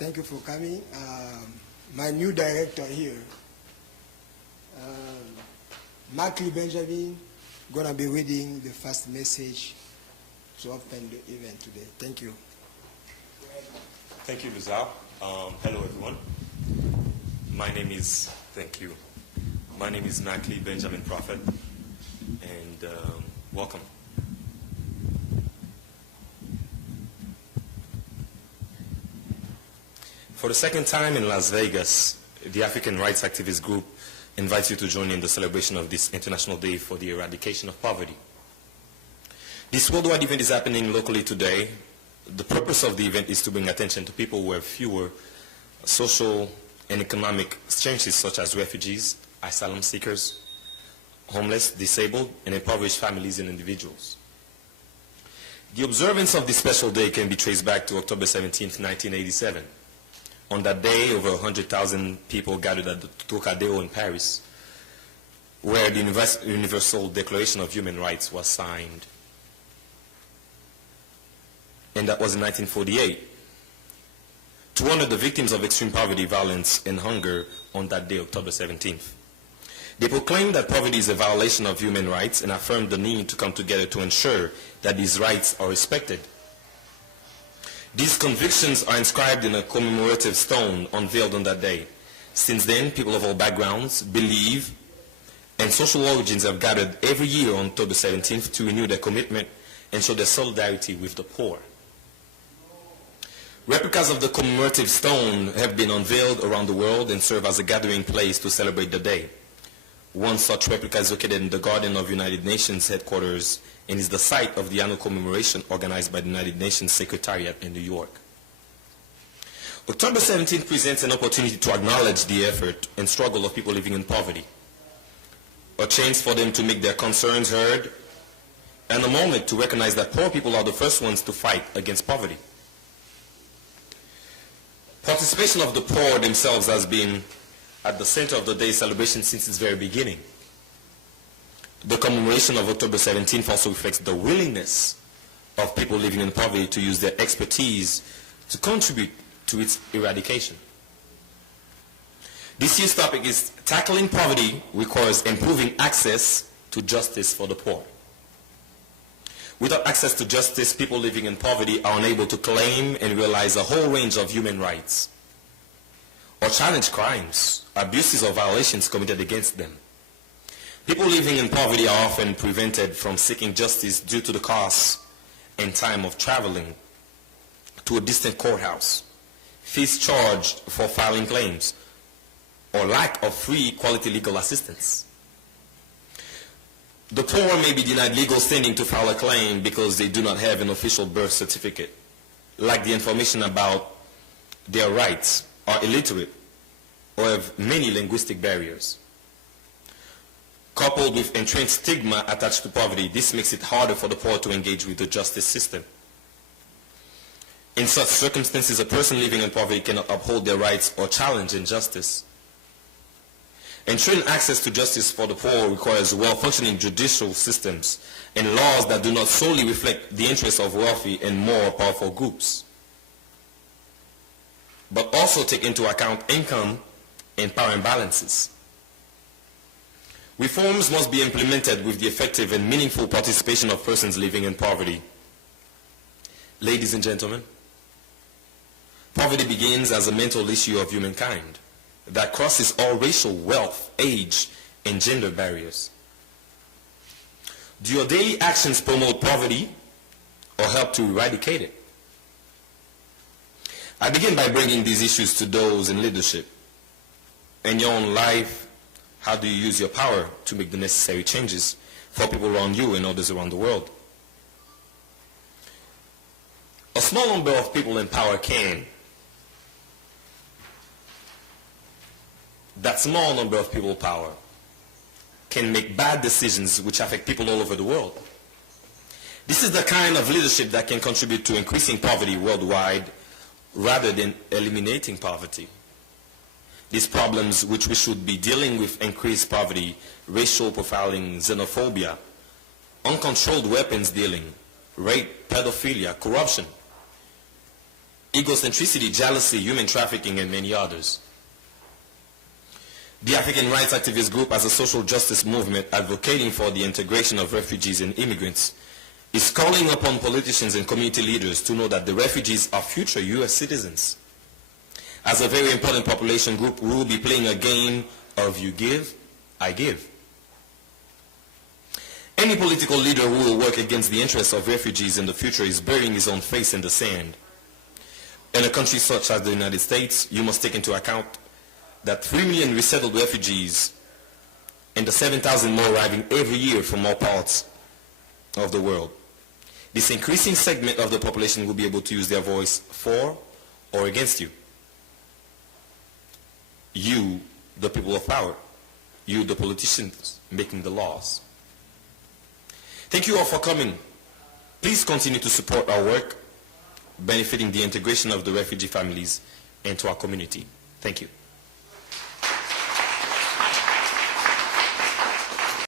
Thank you for coming. My new director here, Oct.17, gonna be reading the first message to open the event today. Thank you. Thank you, Luzao. Hello, everyone. My name is Oct.17 Prophet, and welcome. For the second time in Las Vegas, the African Rights Activist Group invites you to join in the celebration of this International Day for the Eradication of Poverty. This worldwide event is happening locally today. The purpose of the event is to bring attention to people who have fewer social and economic strengths, such as refugees, asylum seekers, homeless, disabled, and impoverished families and individuals. The observance of this special day can be traced back to October 17th, 1987. On that day, over 100,000 people gathered at the Trocadéro in Paris, where the Universal Declaration of Human Rights was signed. And that was in 1948. To honor the victims of extreme poverty, violence, and hunger on that day, October 17th. They proclaimed that poverty is a violation of human rights and affirmed the need to come together to ensure that these rights are respected. These convictions are inscribed in a commemorative stone unveiled on that day. Since then, people of all backgrounds, belief, and social origins have gathered every year on October 17th to renew their commitment and show their solidarity with the poor. Replicas of the commemorative stone have been unveiled around the world and serve as a gathering place to celebrate the day. One such replica is located in the Garden of United Nations headquarters and is the site of the annual commemoration organized by the United Nations Secretariat in New York. October 17th presents an opportunity to acknowledge the effort and struggle of people living in poverty, a chance for them to make their concerns heard, and a moment to recognize that poor people are the first ones to fight against poverty. Participation of the poor themselves has been at the center of the day's celebration since its very beginning. The commemoration of October 17th also reflects the willingness of people living in poverty to use their expertise to contribute to its eradication. This year's topic is Tackling Poverty Requires Improving Access to Justice for the Poor. Without access to justice, people living in poverty are unable to claim and realize a whole range of human rights or challenge crimes, abuses, or violations committed against them. People living in poverty are often prevented from seeking justice due to the cost and time of traveling to a distant courthouse, fees charged for filing claims, or lack of free quality legal assistance. The poor may be denied legal standing to file a claim because they do not have an official birth certificate, lack the information about their rights, are illiterate, or have many linguistic barriers. Coupled with entrenched stigma attached to poverty, this makes it harder for the poor to engage with the justice system. In such circumstances, a person living in poverty cannot uphold their rights or challenge injustice. Ensuring access to justice for the poor requires well-functioning judicial systems and laws that do not solely reflect the interests of wealthy and more powerful groups, but also take into account income and power imbalances. Reforms must be implemented with the effective and meaningful participation of persons living in poverty. Ladies and gentlemen, poverty begins as a mental issue of humankind that crosses all racial, wealth, age, and gender barriers. Do your daily actions promote poverty or help to eradicate it? I begin by bringing these issues to those in leadership. In your own life, how do you use your power to make the necessary changes for people around you and others around the world? A small number of people in power can. That small number of people in power can make bad decisions which affect people all over the world. This is the kind of leadership that can contribute to increasing poverty worldwide rather than eliminating poverty. These problems which we should be dealing with: increased poverty, racial profiling, xenophobia, uncontrolled weapons dealing, rape, pedophilia, corruption, egocentricity, jealousy, human trafficking, and many others. The African rights activist group, as a social justice movement advocating for the integration of refugees and immigrants, is calling upon politicians and community leaders to know that the refugees are future U.S. citizens. As a very important population group, we will be playing a game of you give, I give. Any political leader who will work against the interests of refugees in the future is burying his own face in the sand. In a country such as the United States, you must take into account that 3 million resettled refugees and the 7,000 more arriving every year from all parts of the world. This increasing segment of the population will be able to use their voice for or against you. You, the people of power. You, the politicians making the laws. Thank you all for coming. Please continue to support our work, benefiting the integration of the refugee families into our community. Thank you.